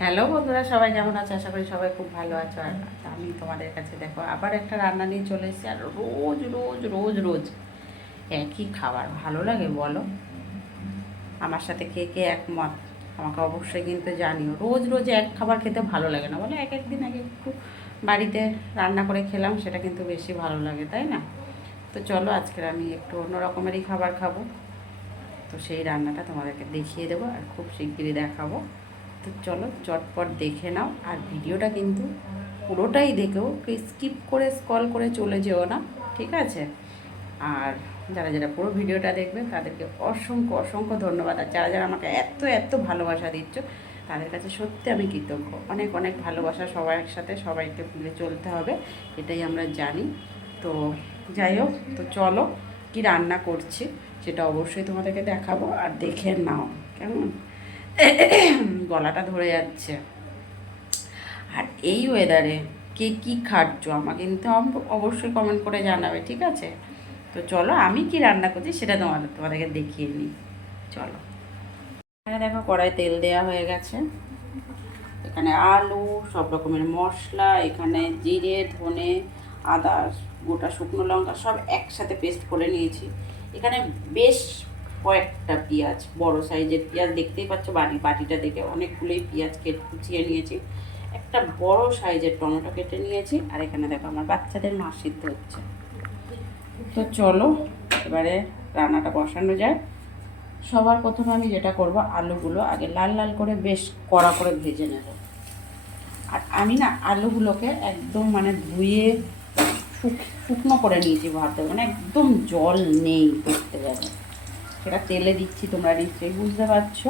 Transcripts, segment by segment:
Hello বন্ধুরা, সবাই কেমন আছে? আশা করি সবাই খুব ভালো আছো। আর আমি তোমাদের কাছে দেখো আবার একটা রান্না নিয়ে চলে এসেছি। আর রোজ রোজ রোজ রোজ একই খাবার ভালো লাগে বলো? আমার সাথে কে কে একমত আমাকে অবশ্যই কিন্তু জানিও। রোজ রোজ এক খাবার খেতে ভালো লাগে না বলো? এক একদিন এক একটু বাড়িতে রান্না করে খেলাম, সেটা কিন্তু বেশি ভালো লাগে, তাই না? তো চলো, আজকের আমি একটু অন্য রকমেরই খাবার খাবো। তো সেই রান্নাটা তোমাদেরকে দেখিয়ে দেবো আর খুব শিগগিরই দেখাবো। তো চলো চটপট দেখে নাও। আর ভিডিওটা কিন্তু পুরোটাই দেখেও, স্কিপ করে স্ক্রল করে চলে যেও না, ঠিক আছে? আর যারা যারা পুরো ভিডিওটা দেখবে তাদেরকে অসংখ্য অসংখ্য ধন্যবাদ। আর যারা যারা আমাকে এত এত ভালোবাসা দিচ্ছ তাদের কাছে সত্যি আমি কৃতজ্ঞ। অনেক অনেক ভালোবাসা সবার একসাথে, সবাইকে মিলে চলতে হবে, এটাই আমরা জানি। তো যাই হোক, তো চলো কি রান্না করছি সেটা অবশ্যই তোমাদেরকে দেখাবো। আর দেখে নাও কেমন গলাটা ধরে যাচ্ছে। আর এই ওয়েদারে কে কী খাচ্ছ আমাকে কিন্তু অবশ্যই কমেন্ট করে জানাবে, ঠিক আছে? তো চলো আমি কি রান্না করছি সেটা তোমাদেরকে দেখিয়ে নিই। চলো, এখানে দেখো কড়াই তেল দেওয়া হয়ে গেছে। এখানে আলু, সব রকমের মশলা, এখানে জিরে, ধনে, আদা, গোটা শুকনো লঙ্কা সব একসাথে পেস্ট করে নিয়েছি। এখানে বেশ কয়েকটা পেঁয়াজ, বড় সাইজের পেঁয়াজ, দেখতেই পাচ্ছ বাটিটা দেখে অনেকগুলোই পেঁয়াজ কুচিয়ে নিয়েছি। একটা বড় সাইজের টমেটো কেটে নিয়েছি। আর এখানে দেখো আমার বাচ্চাদের মাছ সিদ্ধ হচ্ছে। তো চলো এবারে রান্নাটা বসানো যায়। সবার প্রথমে আমি যেটা করব, আলুগুলো আগে লাল লাল করে বেশ কড়া করে ভেজে নেব। আর আমি না আলুগুলোকে একদম মানে ধুয়ে শুকনো করে নিয়েছি ভাবতে, মানে একদম জল নেই দেখতে যাবে। সেটা তেলে দিচ্ছি, তোমরা নিশ্চয়ই বুঝতে পারছো।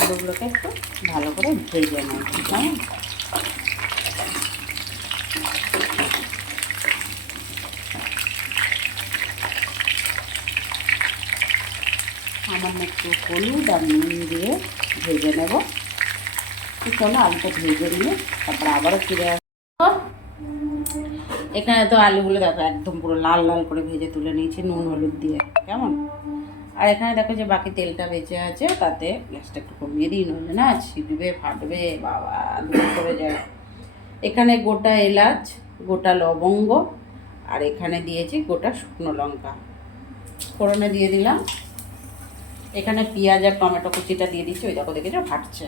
আলুগুলোকে একটু ভালো করে ভেজে নেব, কেমন? সামান্য একটু হলুদ আর নুন দিয়ে ভেজে নেব। তো চলো আলুটা ভেজে নিয়ে তারপর আবারও ফিরে আসবো। এখানে তো আলুগুলো দেখো একদম পুরো লাল লাল করে ভেজে তুলে নিয়েছি নুন হলুদ দিয়ে, কেমন? আর এখানে দেখো যে বাকি তেলটা বেঁচে আছে, তাতে গ্যাসটা একটু কমিয়ে দিই, নইলে না ছিটবে ফাটবে, বাবা ধুয়ে পড়ে যায়। এখানে গোটা এলাচ, গোটা লবঙ্গ, আর এখানে দিয়েছি গোটা শুকনো লঙ্কা ফোড়নে দিয়ে দিলাম। এখানে পেঁয়াজ আর টমেটো কুচিটা দিয়ে দিচ্ছি, ওই দেখো দেখেছো ফাটছে।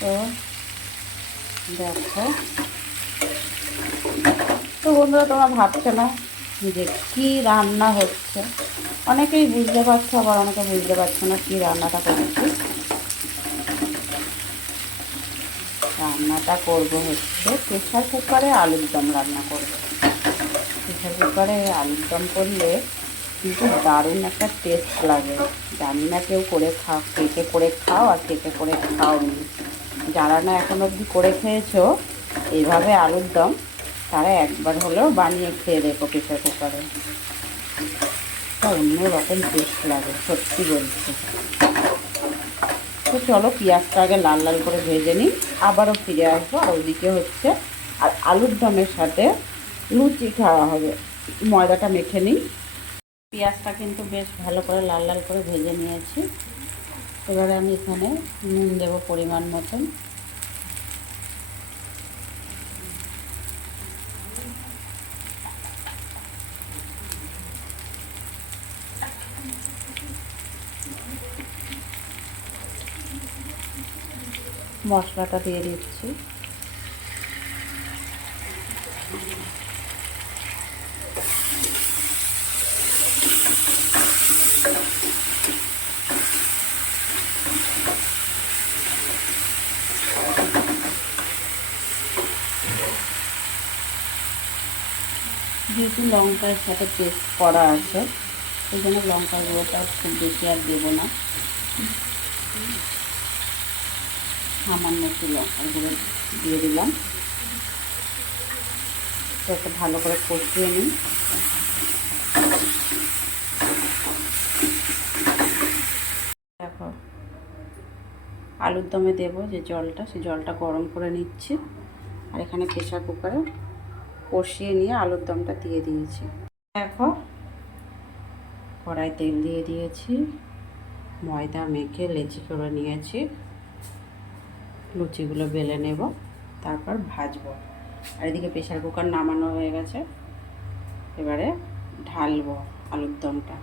তো দেখো, তো বন্ধুরা তোমরা ভাবছো না যে কী রান্না হচ্ছে? অনেকেই বুঝতে পারছো, আবার অনেকে বুঝতে পারছো না কী রান্নাটা করেছি। রান্নাটা করব হচ্ছে প্রেশার কুকারে আলুর দম রান্না করব। প্রেশার কুকারে আলুর দম করলে কিন্তু দারুণ একটা টেস্ট লাগে। জানি না কেউ করে খাও, কে কে করে খাও আর কে কে করে খাওনি। যারা না এখন অবধি করে খেয়েছো এইভাবে আলুর দম, তারা একবার হলেও বানিয়ে খেয়ে দেখো প্রেশার কুকারে। অন্য রকম টেস্ট লাগে, সত্যি বলছি। তো চলো পেঁয়াজটা আগে লাল লাল করে ভেজে নিই, আবারও ফিরে আসবো। আর ওদিকে হচ্ছে আর আলুর দমের সাথে লুচি খাওয়া হবে, ময়দাটা মেখে নিই। পেঁয়াজটা কিন্তু বেশ ভালো করে লাল লাল করে ভেজে নিয়েছি। এবারে আমি এখানে নুন দেবো পরিমাণ মতন। মশলাটা দিয়ে দিচ্ছি। যেহেতু লঙ্কার সাথে পেস্ট করা আছে, সেই জন্য লঙ্কার গুঁড়োটা খুব বেশি আর দেবো না, সামান্য একটু লঙ্কার গুঁড়ো দিয়ে দিলাম। একটু ভালো করে কষিয়ে নিই। দেখো আলুর দমে দেবো যে জলটা, সেই জলটা গরম করে নিচ্ছি। আর এখানে প্রেশার কুকারে কষিয়ে নিয়ে আলুর দমটা দিয়ে দিয়েছি। দেখো কড়াই তেল দিয়ে দিয়েছি, ময়দা মেখে লেচি করে নিয়েছি। লুচিগুলো বেলে নেব, তারপর ভাজবো। আর এদিকে প্রেশার কুকার নামানো হয়ে গেছে, এবারে ঢালবো আলুর দমটা।